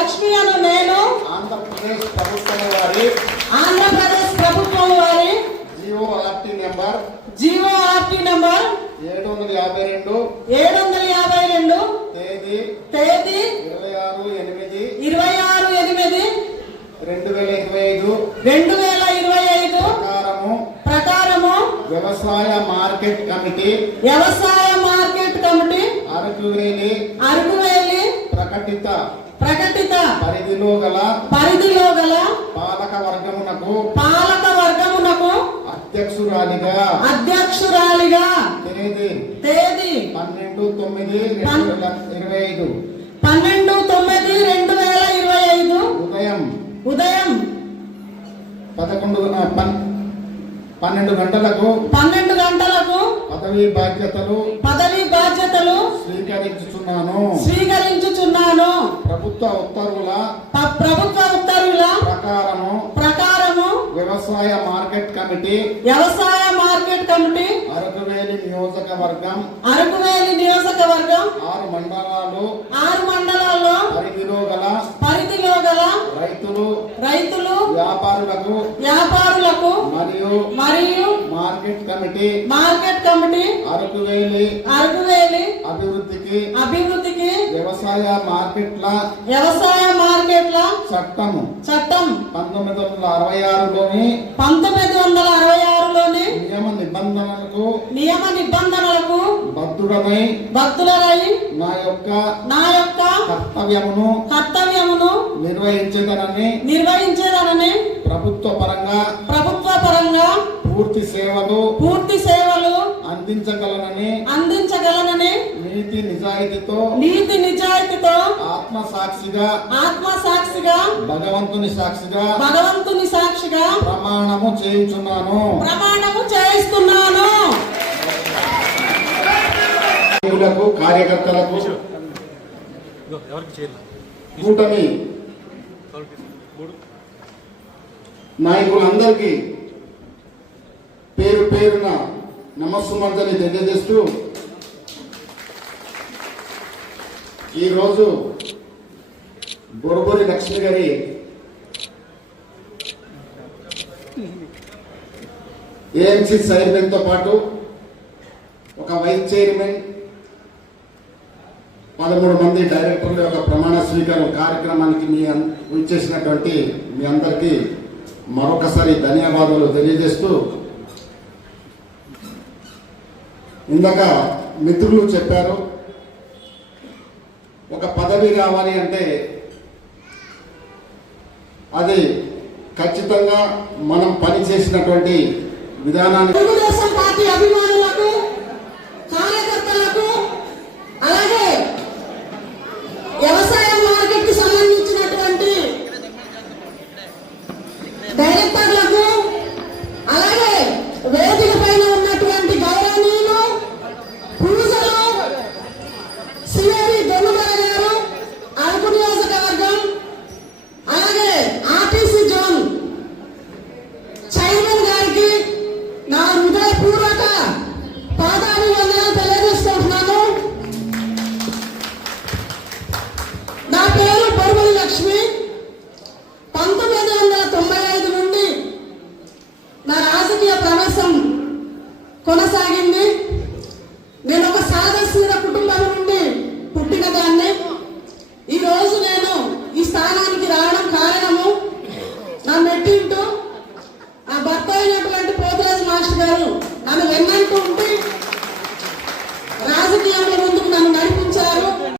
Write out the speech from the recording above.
లక్ష్మి అను నేను. ఆంధ్రప్రదేశ్ ప్రభుత్వం వారి. ఆంధ్రప్రదేశ్ ప్రభుత్వం వారి. GO RT number. GO RT number. ఏడు వందల యాభై రెండు. ఏడు వందల యాభై రెండు. తేదీ. తేదీ. ఇరవై ఆరు ఎనిమిది. ఇరవై ఆరు ఎనిమిది. రెండు వేల ఇరవై ఐదు. రెండు వేల ఇరవై ఐదు. ప్రకారము. ప్రకారము. వ్యవసాయ మార్కెట్ కమిటీ. వ్యవసాయ మార్కెట్ కమిటీ. అరకువేలి అరకువేలి ప్రకటిత. ప్రకటిత పరిధిలో గల పరిధిలో గల పాలక వర్గమునకు పాలక వర్గమునకు అధ్యక్షురాలిగా అధ్యక్షురాలిగా తేదీ తేదీ పన్నెండు తొమ్మిది రెండు వేల ఇరవై ఐదు. పన్నెండు తొమ్మిది రెండు వేల ఇరవై ఐదు. ఉదయం ఉదయం పదకొండు పన్నెండు గంటలకు పన్నెండు గంటలకు పదవి బాధ్యతలు పదవి బాధ్యతలు స్వీకరించుచున్నాను. స్వీకరించుచున్నాను ప్రభుత్వ ఉత్తర్వుల ప్రభుత్వ ఉత్తర్వుల ప్రకారము ప్రకారము వ్యవసాయ మార్కెట్ కమిటీ వ్యవసాయ మార్కెట్ కమిటీ అరకువేలి నియోజకవర్గం అరకువేలి నియోజకవర్గం ఆరు మండలాలు ఆరు మండలాల్లో పరిధిలో గల పరిధిలో గల రైతులు రైతులు వ్యాపారులకు వ్యాపారులకు మరియు మరియు market committee market committee Araku Valley Araku Valley అభివృద్ధికి అభివృద్ధికి వ్యవసాయ మార్కెట్ల వ్యవసాయ మార్కెట్ల చట్టము చట్టం పంతొమ్మిది వందల అరవై ఆరులోని పంతొమ్మిది వందల అరవై ఆరులోని నియమ నిబంధనలకు నియమ నిబంధనలకు బద్ధుడనై భక్తులరై నా యొక్క నా యొక్క కర్తవ్యమును కర్తవ్యమును నిర్వహించదనని నిర్వహించేదనని ప్రభుత్వ పరంగా పూర్తి సేవలు పూర్తి సేవలు అందించగలనని అందించగలనని నీతి నిజాయితీతో నీతి నిజాయితీతో ఆత్మ సాక్షిగా ఆత్మ సాక్షిగా భగవంతుని సాక్షిగా భగవంతుని సాక్షిగా ప్రమాణము చేయుచున్నాను. ప్రమాణము చేయిస్తున్నాను. కార్యకర్తలకు కూటమి నాయకులందరికీ పేరున నమస్సుమంతని తెలియజేస్తూ ఈరోజు బొరబొరి లక్ష్మి గారి ఏఎంసీ చైర్మన్తో పాటు ఒక వైస్ చైర్మన్ పదమూడు మంది డైరెక్టర్ల యొక్క ప్రమాణ స్వీకారం కార్యక్రమానికి మీ అన్- ఇచ్చేసినటువంటి మీ అందరికీ మరొకసారి ధన్యవాదాలు తెలియజేస్తూ ఇందాక మిత్రులు చెప్పారు ఒక పదవి కావాలి అంటే అది ఖచ్చితంగా మనం పని చేసినటువంటి విధానాన్ని తెలుగుదేశం పార్టీ అభిమానులకు కార్యకర్తలకు అలాగే వ్యవసాయ మార్కెట్కి సంబంధించినటువంటి డైరెక్టర్లకు అలాగే వేదిక కొనసాగింది. నేను ఒక సాదశీల కుటుంబం నుండి పుట్టిన దాన్ని. ఈరోజు నేను ఈ స్థానానికి రావడం కారణము నా మెట్టింటూ ఆ భర్త అయినటువంటి పోతురాజు మాస్టర్ గారు నన్ను వెన్నంటూ ఉంటే